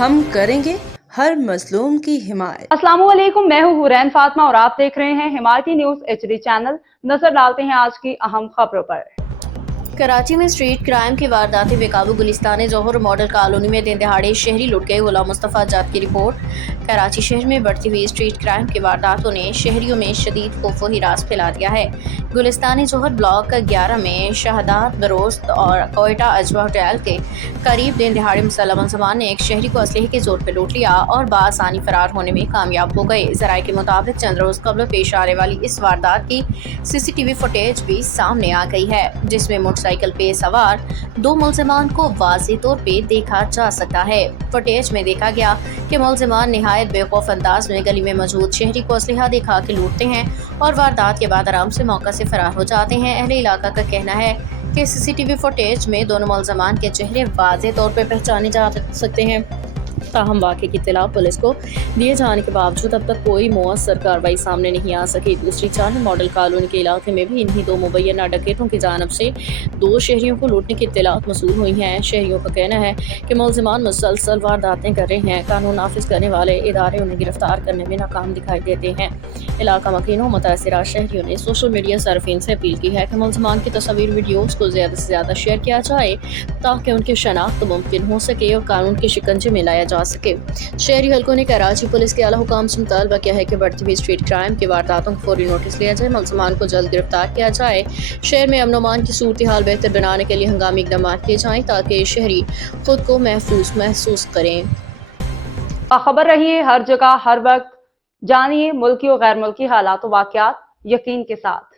ہم کریں گے ہر مظلوم کی حمایت۔ السلام علیکم، میں ہوں حورین فاطمہ اور آپ دیکھ رہے ہیں حمایتی نیوز HD چینل۔ نظر ڈالتے ہیں آج کی اہم خبروں پر۔ کراچی میں اسٹریٹ کرائم کی وارداتیں بے قابو۔ گلستان جوہر ماڈل کالونی میں دن دہاڑے شہری لٹ گئے۔ غلام مصطفیٰ جٹ کی رپورٹ۔ کراچی شہر میں بڑھتی ہوئی اسٹریٹ کرائم کی وارداتوں نے شہریوں میں شدید خوف و ہراس پھیلا دیا ہے۔ گلستان جوہر بلاک 11 میں شہادات بروست اور کوئٹہ اجوا ہوٹل کے قریب دن دہاڑے مسلح منصبان نے ایک شہری کو اسلحے کے زور پہ لوٹ لیا اور بآسانی فرار ہونے میں کامیاب ہو گئے۔ ذرائع کے مطابق چند روز قبل پیش آنے والی اس واردات کی CCTV فوٹیج بھی سامنے آ گئی ہے، جس میں موٹر سائیکل پہ سوار 2 ملزمان کو واضح طور پہ دیکھا جا سکتا ہے۔ فوٹیج میں دیکھا گیا کہ ملزمان نہایت بے خوف انداز میں گلی میں موجود شہری کو اسلحہ دکھا کے لوٹتے ہیں اور واردات کے بعد آرام سے موقع سے فرار ہو جاتے ہیں۔ اہل علاقہ کا کہنا ہے کہ CCTV فوٹیج میں دونوں ملزمان کے چہرے واضح طور پہ پہچانے جا سکتے ہیں، تاہم واقعے کی اطلاع پولیس کو دیے جانے کے باوجود اب تک کوئی مؤثر کارروائی سامنے نہیں آ سکی۔ دوسری جانب ماڈل کالونی کے علاقے میں بھی انہی 2 مبینہ ڈکیتوں کی جانب سے 2 شہریوں کو لوٹنے کی اطلاعات موصول ہوئی ہیں۔ شہریوں کا کہنا ہے کہ ملزمان مسلسل وارداتیں کر رہے ہیں، قانون نافذ کرنے والے ادارے انہیں گرفتار کرنے میں ناکام دکھائی دیتے ہیں۔ علاقہ مکینوں متاثرہ شہریوں نے سوشل میڈیا صارفین سے اپیل کی ہے کہ ملزمان کی تصاویر ویڈیوز کو زیادہ سے زیادہ شیئر کیا جائے تاکہ ان کی شناخت ممکن ہو سکے اور قانون کے شکنجے میں لایا جا سکے۔ شہری حلقوں نے کراچی پولیس کے اعلیٰ حکام سے مطالبہ کیا ہے کہ بڑھتی ہوئی اسٹریٹ کرائم کی وارداتوں کو فوری نوٹس لیا جائے، ملزمان کو جلد گرفتار کیا جائے، شہر میں امن و امان کی صورتحال بہتر بنانے کے لیے ہنگامی اقدامات کیے جائیں تاکہ شہری خود کو محفوظ محسوس کریں۔ باخبر رہیے ہر جگہ ہر وقت، جانیے ملکی و غیر ملکی حالات و واقعات یقین کے ساتھ۔